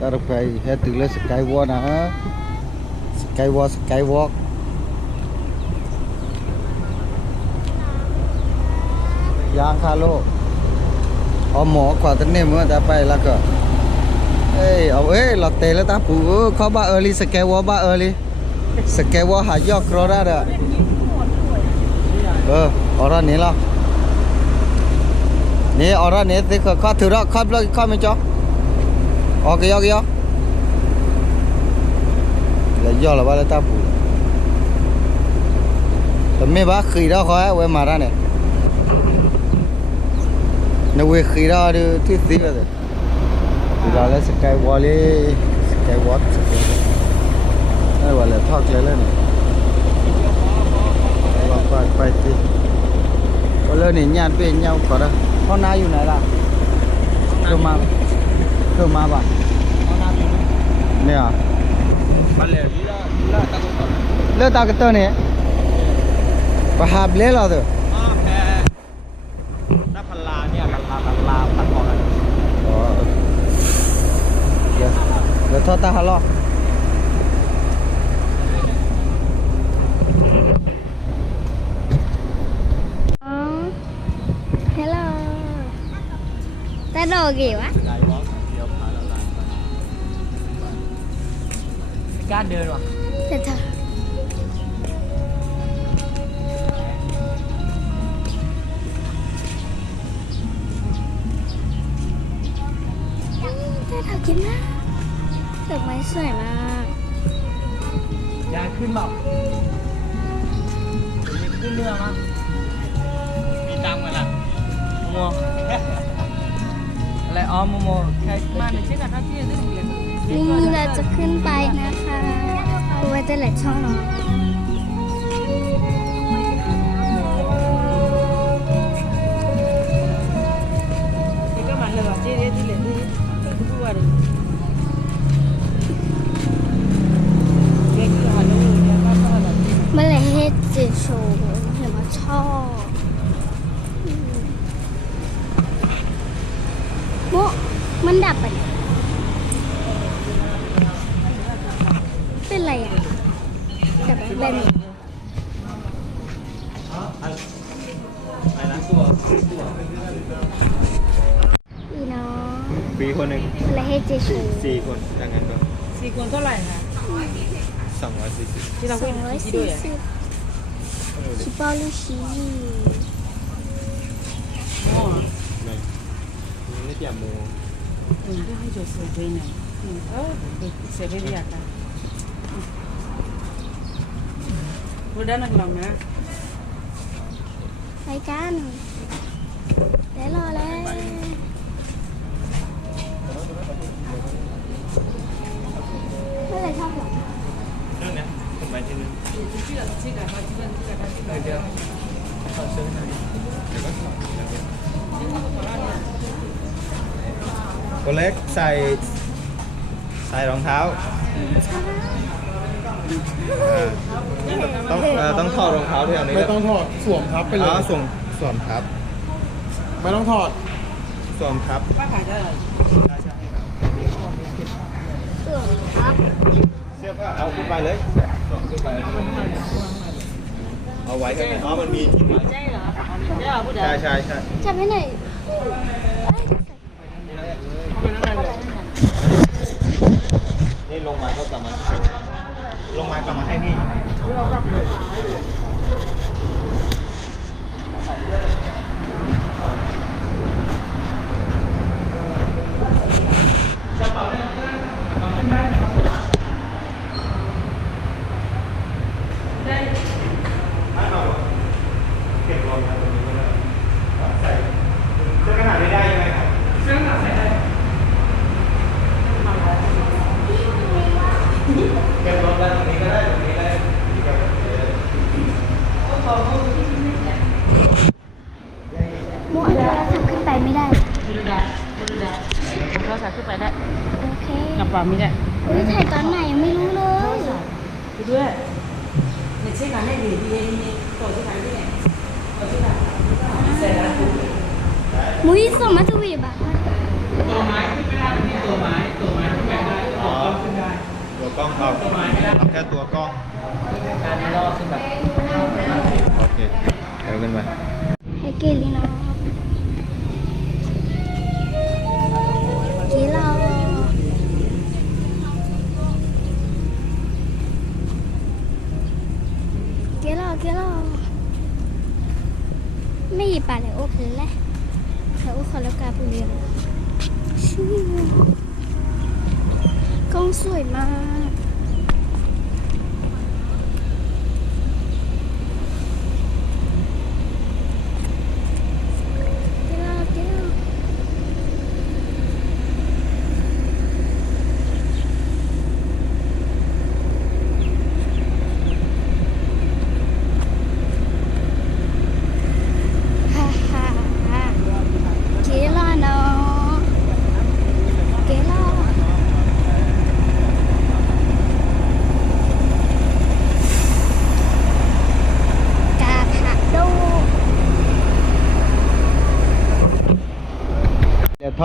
ta được phải hết từ lên Skywalk nè, Skywalk yang halo mỏ quả tân niệm mà ta phải là cỡ ê lọt tê là ta phụ có ba early Skywalk ba early Skywalk hả do ra được ở đó này lo nè ở đó nè thì có thử đó có mình cho cái do là do là ba là ta phụ tầm mấy bác khi đó khỏi quay mà ra này nó quay khi đó được thứ gì vậy thì đó là Skywalk đây gọi là thoát lên nàyไปสิก็เลยนี่ญาติเป็นnhau có đâu con naอยู่ไหนล่ะเธอมาป่ะเนี่ยมาเลยเลิกตากระตุ้นเนี่ยไปหาเบลล์เราเถอะแพ้นับพันลาเนี่ยพันลาตัดออกแล้วเดี๋ยวทอดตาฮัลโหลta đồ gì quá กล้าเดินว่ะ thật thật ta thật kín á được máy sưởi mà อยากขึ้นบอกขึ้นเรือมั้งมีตังค์ไหมล่ะโมอะไรโมแค่มาในเช็คกันท่าที่ได้เรียนนี่เราจะขึ้นไปนะคะเพราะว่าจะแหลกช่องเนาะนี่ก็มันเลยว่ะที่เรียนนี่ทุกวันเด็กที่หันมาเนี่ยก็ชอบแบบนี้เมื่อไหร่เฮ็ดจะโชว์เห็นว่าชอบโมมันดับไปเป็นไรอ่ะดับแบบนี้อีน้องปีคนหนึ่งและเฮ็ดจะโชว์4 คนอย่างนั้นก็4 คนเท่าไหร่คะ240ที่เราคุยที่ด้วยชิปอลูชีอ๋อไม่เกี่ยวมูก็ให้โจทย์สวยหน่อยเสร็จเรียกกันรู้ด้านหลังนะไปกันแล้วรอแล้วเมื่อไหร่ชอบหรอเรื่องนี้ผมไปที่นึงเดี๋ยวขอซื้อหน่อยตัวเล็กใส่รองเท้าต้องถอดรองเท้าที่อันนี้ไม่ต้องถอดสวมทับไปเลยสวมทับไม่ต้องถอดสวมทับป้าขายได้เลยเสื่อมครับ เสื้อผ้าเอาขึ้นไปเลยเอาไว้กันเพราะมันมีที่ไว้ใช่เหรอใช่เหรอพูดได้ใช่ จับให้หน่อยนี่ลงมาก็กลับมาให้นี่เก็บรองเท้าตรงนี้ก็ได้ใส่เสื้อขนาดนี้ได้ยังไงครับเสื้อขนาดใส่ได้เก็บรองเท้าตรงนี้ก็ได้ตรงนี้ก็ได้หมวดเราทำขึ้นไปไม่ได้ดูได้เขาใส่ขึ้นไปได้โอเค กระเป๋าไม่ได้ถ่ายตอนไหนยังไม่รู้เลยไปด้วยในเช็คงานได้ดีตัวที่ไหนที่ไหนตัวที่ไหนเสร็จแล้วมุ้ยส่งมาทวีบอ่ะตัวไม้ขึ้นไม่ได้ตัวไม้ แล้วตัวกล้อง การรอขึ้นแบบ โอเคเดี๋ยวขึ้นมา ให้เกลีเนาะกี่รอบกี่รอบไม่หยิบปากเลยโอเคเลยแล้วขอแล้วกาผู้เรียนชื่อกล้องสวยมาก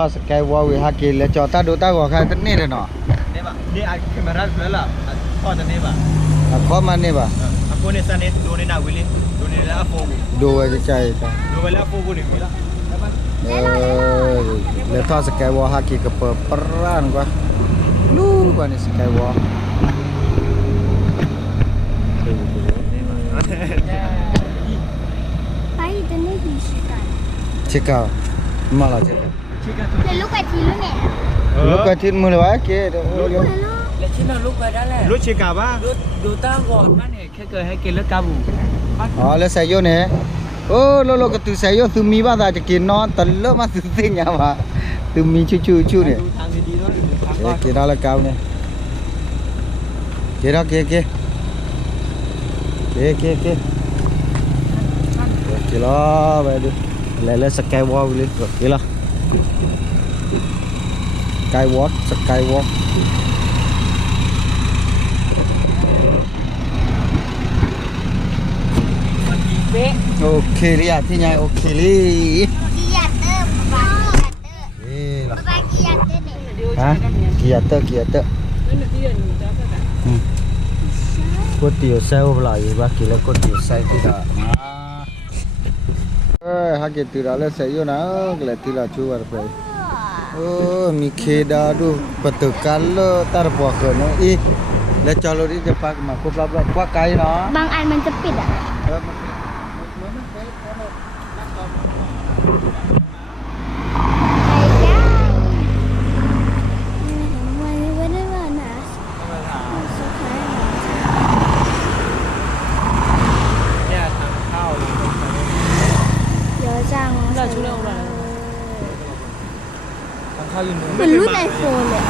ทอดสกายวอลวิฮากิแล้วจอตาดูตาหัวใครตั้งนี่เลยเนาะ นี่ป่ะนี่ไอ้แคมราแล้วล่ะทอดอันนี้ป่ะ ข้อมันนี่ป่ะ aku ni sana do ni nak willing do ni lah apa ดูไว้ใจจ้ะ do lah apa ni lah แล้วทอดสกายวอลฮากิกับเปิดปร้านกว่านู่นกว่านี่สกายวอลไปจะไม่ดีชิกัน เช็คเอามาละเช็ค เดี๋ยวลูกกะทิลูกเนี่ย ลูกกระทินมือเลยเก๋ และที่เราลุกไปได้แหละ lu cik apa ดูตั้งก่อนมันเนี่ยแค่เคยให้กินแล้วกาบู อ๋อแล้วใส่โยเนี่ยโอ้โลก็ตัวใส่โยตัวมีบ้าตาจะกินนอนตลอดมาตัวเต็งยามาตัวมีชูเนี่ย ดูทางดีๆด้วยดูทางก่อน กินอะไรกันเนี่ยเก๋เก๋เก๋ล้อไปดูแล้วสกายวอล์กเลยเก๋ล้อสกายวอล์กโอเคเลยที่ไหนโอเคเลย กียาเตอร์ป๊าป๊ากียาเตอร์เนี่ย ฮะเกียร์เตอร์ก๋วยเตี๋ยวเซลล์เปล่าอยู่บ้านกินแล้วก๋วยเตี๋ยวเซลล์ที่ละหากินที่ละแล้วเซลล์อยู่นะก็เลยที่ละชัวร์ไปโอ้มีเคดาดูปัตตกันเลยตาร์บัวกันเนาะอีแล้วจอลลี่จะพักมาครบรอบว่าไกลเนาะ บางอันมันจะปิดอ่ะเนี่ยทางเข้า เยอะจัง เราชุดเร็วเลยทางเข้าอยู่นู้น เหมือนรุ่นไอโฟนเลย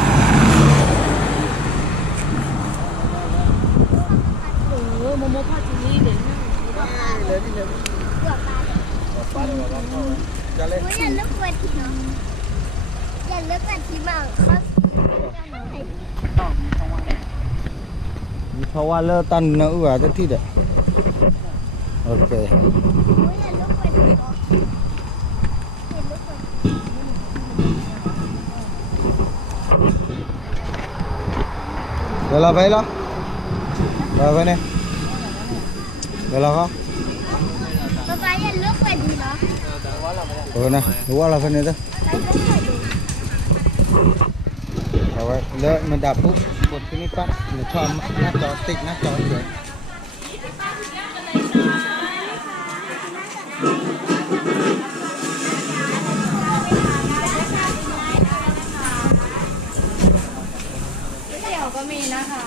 โมโมพาทีนี้เดี๋ยว จะเล่น อย่าเลิกวันทีเนาะอย่าเลิกวันทีมากครับ เพราะว่าเลิกตันเนื้อจะที่เด็ดโอเคเดี๋ยวเราไปแล้วไปเนี่ยเดี๋ยวเราก็ ป๊าป๊าอย่าเลิกวันทีเนาะ นะหรือว่าเราไปเนี่ยเด้อเอาไว้แล้วมันดับปุ๊บกดที่นี่ปั๊บหรือชอบหน้าจอติดหน้าจอเฉย เดี๋ยวก็มีนะคะ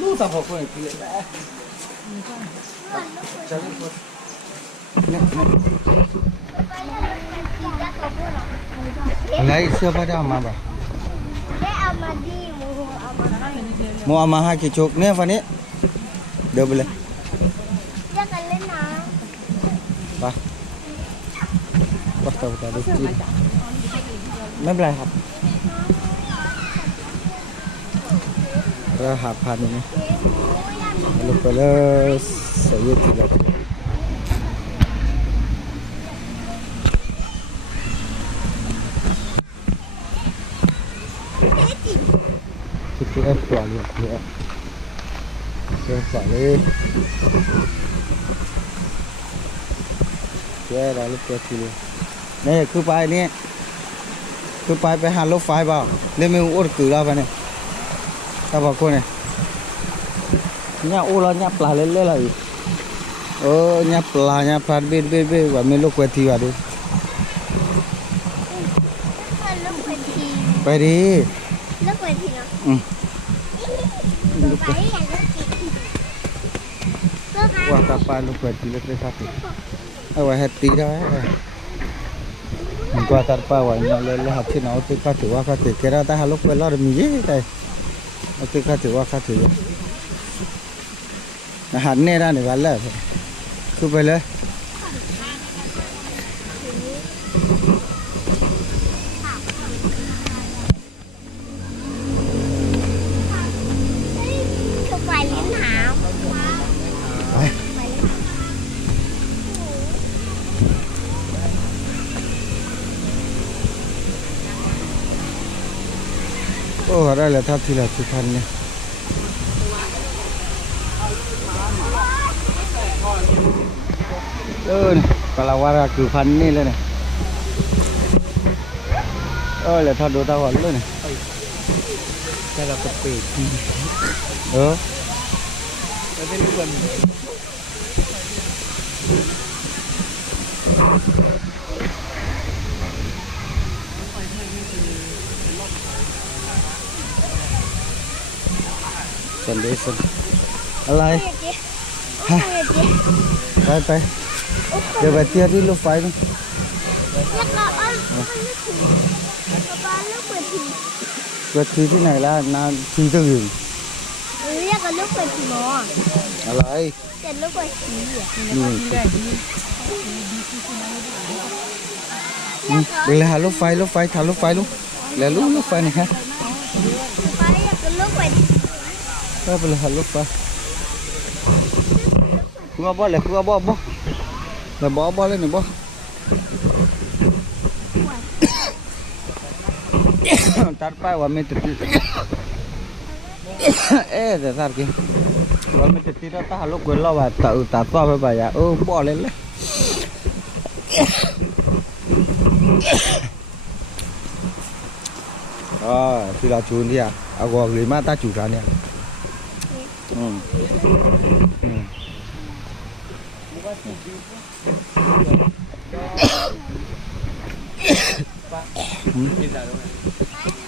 นู่นสับหัวคนอีกทีอะไรเสื้อผ้าได้มาบ่ ได้เอามาดีมูเอามา มัวมาหากี่จุกเนี่ยฟันนี้เดี๋ยวไปเลย เรียกกันเล่นน้ ไปวัดตัวดูจีไม่เป็นไรครับเราหาพันนี้ลูกไปเลยใส่ยืดทีละ ตัวเลยเดี๋ยวใส่เลยเจ๊ได้ลูกเต๋อทีเลยนี่คือไปนี่คือไปหารถไฟเปล่าเล่นไม่อุดตื่นแล้วไปเนี่ยถ้าบอกคนเนี่ยเนี่ยอุดแล้วเนี่ยปลาเล่นๆเลยเนี่ยปลาเนี่ยปลาเบ็ดว่าไม่ลูกเวทีว่าดูไปดิ ลูกเวทีเนาะ ไปอย่างลูกกินลูก ว่าตาปลาลูกเวทีเล็กๆครับเอาไว้ให้ตีได้มันก็ตัดปลาไว้เนี่ยเลยหัดที่น้องตีข้าถือว่าข้าถือแค่เราแต่หาลูกเวลาเรามีเยอะเลยเอาตีข้าถือว่าข้าถือหันเนี่ยได้หนึ่งวันแล้วคือไปเลยคือไปเลี้ยงหาว ไปโอ้ได้แล้วทับทีละทุกพันเนี่ยนี่กะลาวาระคือพันนี่เลยเนี่ยแล้วทับดูตาหวานเลยเนี่ยแค่เรากระปิดแล้วเป็นลูกบอล สันเดย์สันอะไรไปเดี๋ยวไปเที่ยวที่รถไฟนี่ แล้วก็ปลาลูกเวที เวทีที่ไหนล่ะนานทีตึ้ง เรียกกันลูกเวทีหมอ อะไร แต่ลูกเวทีอ่ะ นี่เดี๋ยวหารถไฟถ่ายรถไฟลูกแล้วรถไฟนี่ฮะ ไปอยากกันลูกเวที ก็ไปหารถไฟคุณเอาบ่เลยคุณเอาบ่แล้วบ่เลยนี่บ่ตัดไปว่าไม่ติดแต่ตัดกินว่าไม่ติดแล้วตาลูกเกินเราว่าตัดต่อไปอ่ะบ่เลยเลยที่เราจูนที่เอากอกหรือมาตาจูกันเนี่ย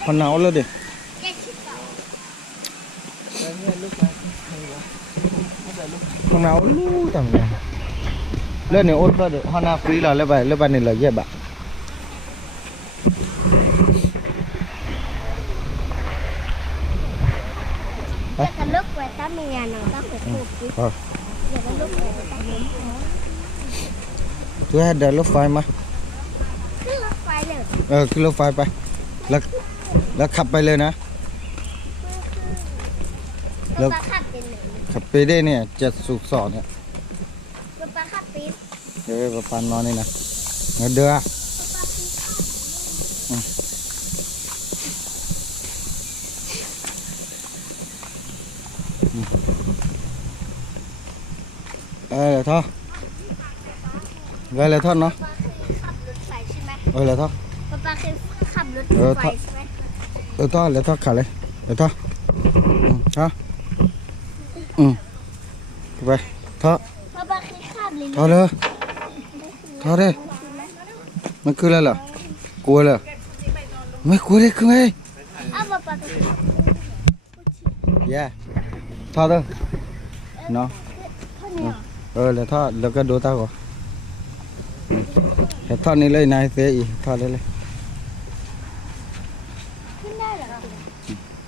มันหนาวเลยดิมันหนาวรู้จังเลยเล่นเนี่ยอดเลยฮานาฟรีแล้วเล่นไปนี่เลยเย็บอะอยากกันลูกเวทีมีงานหนังต้องไปพูดอยากกันลูกเวทีต้องเห็น ช่วยให้เดินรถไฟมา ขึ้นรถไฟเลย ขึ้นรถไฟไปแล้วขับไปเลยนะ รถขับเป็นไหน ขับไปได้เนี่ย702เนี่ย รถขับเป็น ประมาณนอนนี่นะเงินเดือเลยท่อเลยท่อเนาะ ขับรถไฟใช่ไหม เลยท่อ ป้าเคยขับรถไฟใช่ไหม ท่อเลยท่อขาเลยท่อฮะไปท่อ ป้าเคยขับเลย ท่อเลยท่อเลยมันคืออะไรล่ะกลัวเลยไม่กลัวเลยคือไง อ้าวป้าเคยขับ yeah ท่อเด้อเนาะเลยท่อแล้วก็ดูท่อก่อนเห็ดท่อนี้เลยนายเสียอีท่อเลย ขึ้นได้เหรอ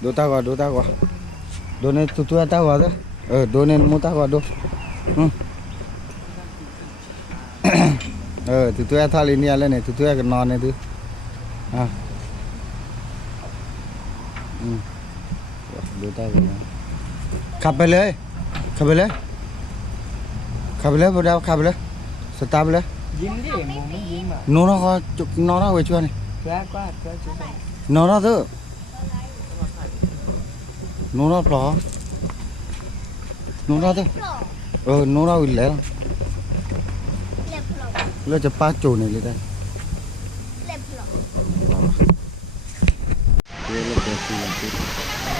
ดูท่อก่อนดูเนี่ยตัวท่อก่อนเด้อดูเนี่ยมุท่อก่อนดูตัวท่อลินี่อะไรเนี่ยตัวก็นอนเนี่ยดูดูท่อก่อนขับไปเลยพอดาวขับไปเลยสตาร์ทไปเลย ยิ้มดิมึงไม่ยิ้มอ่ะ nô nó coi nó về chưa này แกล้กว่าแกล้ nó đó thôi นู้นเราปลอนู้นเราเถอะนู้นเราอีกแล้วเราจะป้าโจนี่เลยได้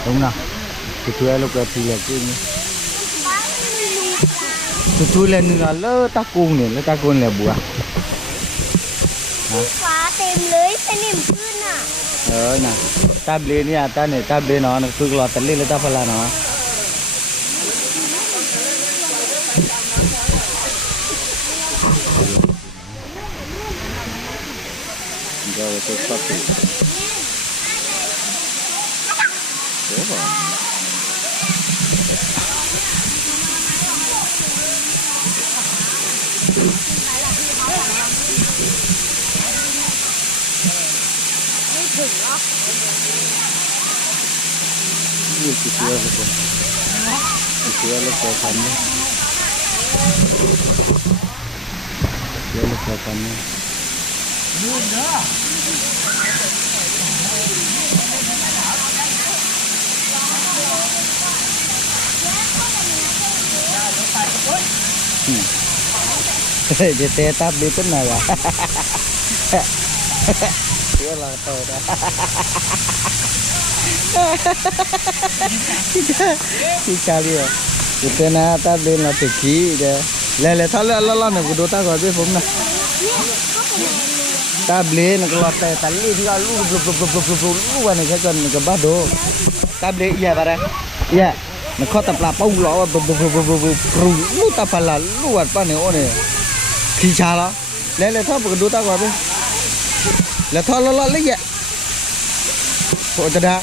đúng nào thì thuê lúc thì là cái thì thuê lên là lỡ ta cuồng này lỡ ta cuồng là bùa phá tìm lưới sẽ niềm khuyên à nè ta bê nè ta này ta bê nó tôi lọt tận lên là ta phải là nó rồi tôi sắp thì đúng rồi Ini siswa itu, siswa lekor kami, siswa lekor kami. Dia tetap di tengah ya. Dia lah tahu dah. Chị chào đi à, chị tên là ta bên là tự khí để lẹ thôi lo này của đôi ta gọi biết không nè, ta bên là cái lọt tay tali thì là lu này cái cần cái bát đồ, ta bên iya bà đây, iya, nó khó tập là bao lọ lu ta phải là lu ăn bao nhiêu này, khi cha đó, lẹ thôi của đôi ta gọi biết, lẹ thôi lo lấy vậy, hội ta đã.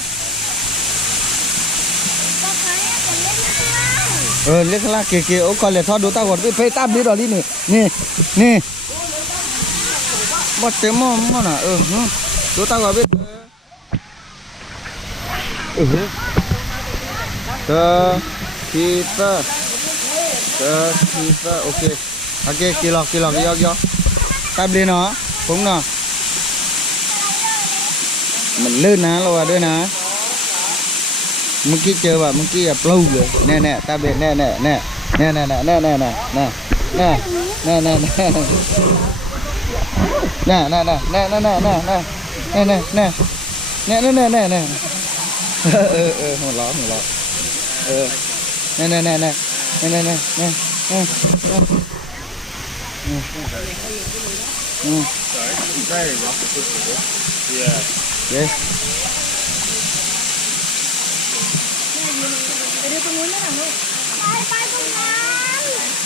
Lihat lah keke, oh kalau lihat dua tahun, tapi tab di dalam ini, nih, macam mana, dua tahun tapi, kita, oke, kilo, yo, tab di nó, cũng nó, mình lên ná, lo ở đây ná. Mungkin kia chơi vào mungkin kia lâu rồi nè ta biết nè một lọ nè đi con muốn nó nào luôn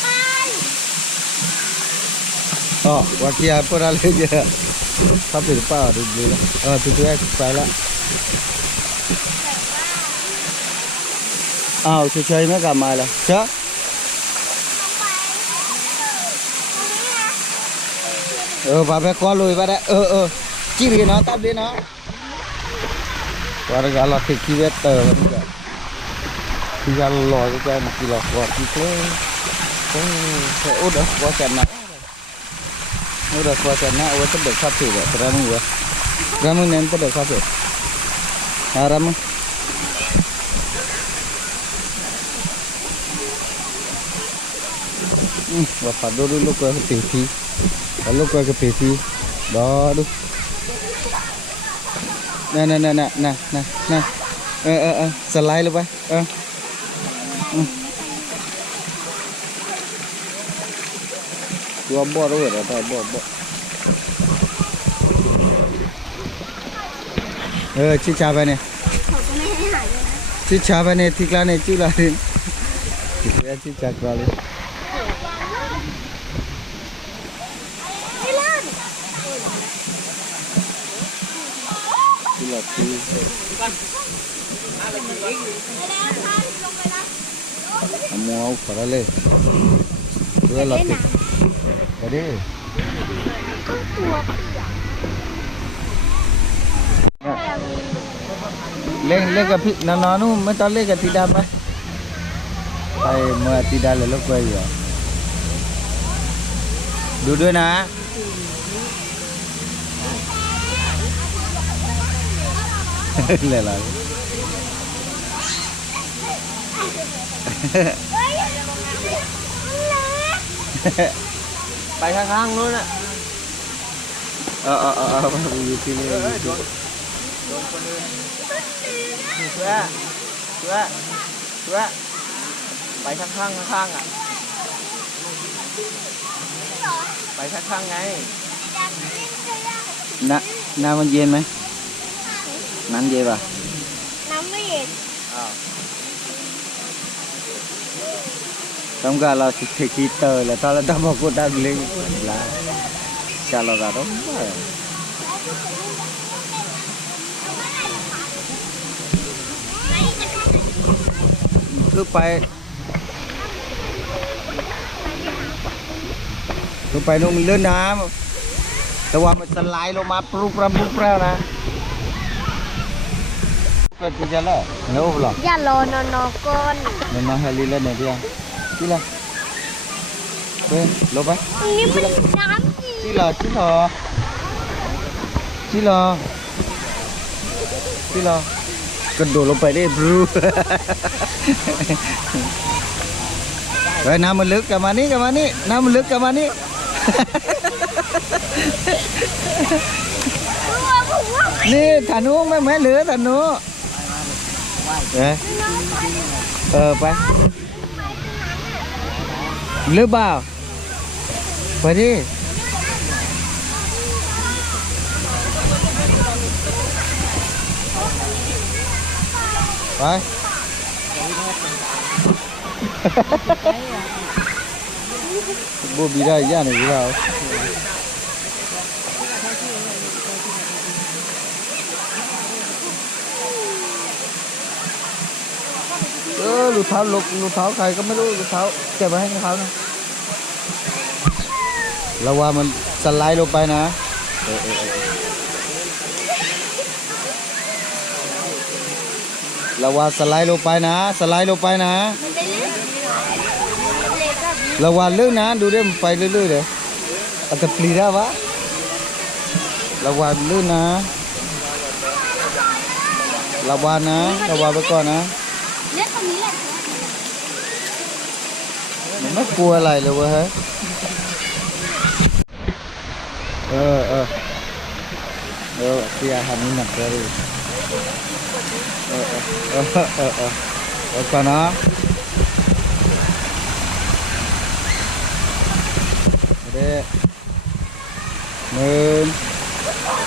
bay con wah kia pernah lagi ya tapi lupa dulu itu ya saya lah chơi mấy cả mai là chứ bà bé qua lùi vào đây chỉ vì nó tắp đi nó qua đây là thịt kia tờ thì ra lò cái một kilo lò thì cái út đó qua chén này út đó qua chén này út tất được sắp thử vậy ra mua ra mua nên tất được sắp thử ra mua và phải đôi lúc cái tỉ thí lúc cái tỉ thí đó đúng nè slide luôn vậy Gua bỏ rồi đó ta bỏ chị chào bạn này chị chào bạn này thì là này chị là đi chị chào qua đi chị là chị mua phải lên tôi là thịt cái đi lên cái thịt nó mới tao lên cái thịt đam ấy đây mà thịt đam là lúc quay rồi đủ đôi nè lên lại เฮ้ย ไปข้างๆนู้นน่ะ มาอยู่ที่นี่ โดนคนอื่นเพื่อไปข้างอ่ะไปข้างไง น้ำมันเย็นไหมน้ำเย็นป่ะ น้ำไม่เย็น อ้าว Tông gà là thịt thịt tờ là tao là tao bảo cô ta lên là chả là gà đó cứ phải nó mình lên đá tao qua mình săn lái nó mà pru nè cái gì đó nấu không อย่ารอนอนก่อน mình mang hai ly lên này đi ăn chứ là quên lốp á นี่มันน้ำจี chứ là cần đổ lốp phải đi bru rồi nào mình lướt cả mà ní nào mình lướt cả mà ní นี่ฐานุไม่เหลือฐานุไปหรือเปล่าไปดิไปบูบีได้ย่าหนึ่งเราลูกเท้าใครก็ไม่รู้ลูกเท้าเก็บไว้ให้เขานะระวังมันสไลด์ลงไปนะระวังสไลด์ลงไปนะระวังลื่นนะดูดิมันไปเรื่อยๆเลยอาจจะปลีได้วะระวังลื่นนะระวังไปก่อนนะ เล่นตรงนี้แหละ มันไม่กลัวอะไรเลยเว้ยเฮ้ยเสียหันนี่หนักเลยก่อนนะเด็ก1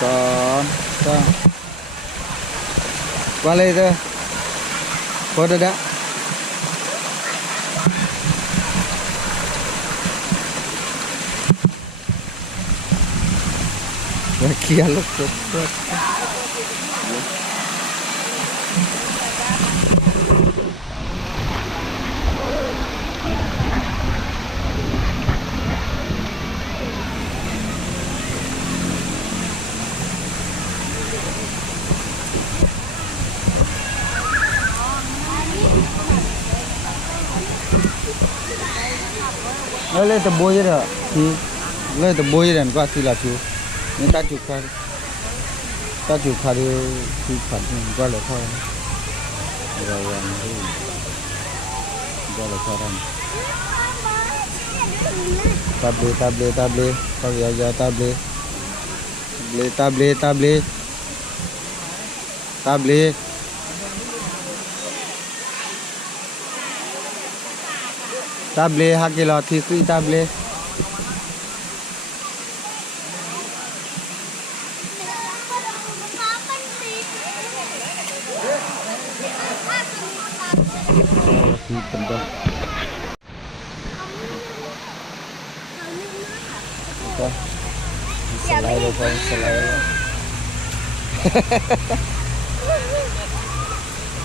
2 3qua đây thôi qua đây đã kia lúc tốt lên tập bôi vậy đó thì lên tập bôi vậy qua thì là chú nhưng ta chụp khai đi thì phản qua lại thôi rồi qua lại thôi table thôi giờ table table hakila thi kui table thi tanda selain apa selain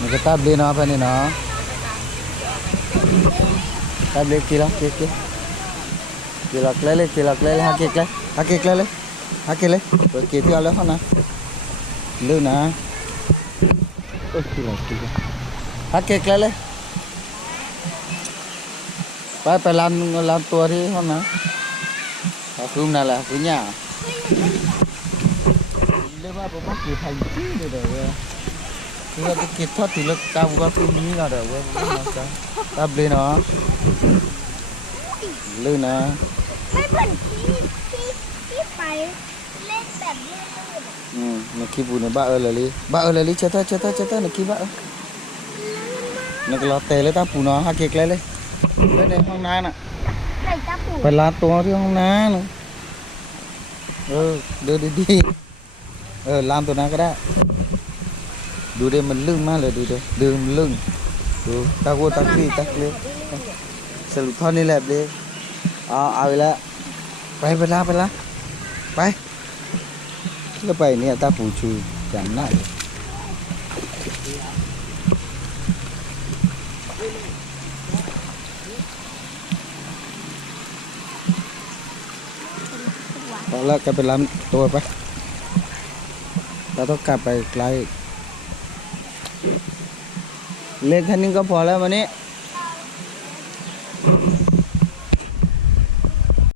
ni table na apa ni na table kila lele hakik lele rồi kia theo lấy hả lư nè hakik lele phải làm tua đi không nè hôm nào là cái nhà để ba bộ bắt gì thành chứ rồi Tiga tiket thot thì lực cao quá phim ní là được với nó đáp lên nó lên nè ไม่เหมือนที่ไปเล่นแบบลื่น nó khi bù nó ba ơi là lý chết nó khi ba nó cái lọt tè lấy ta bù nó hai kiệt lấy lên đây không ná nè ๆแต่จะปลูก phải lá to chứ không ná nữa đưa đi làm tụi nó cái đóดูđây mình lưng mà làดูđây đường lưngดูtao vô tao đi tao lênสรุปท่อนนี้แหละดิเอาไปแล้วไปละไปแล้วไปเนี่ยตาปูชูจำได้พอแล้วก็ไปล้างตัวไปเราต้องกลับไปไกลเล่นแค่นี้ก็พอแล้ววันนี้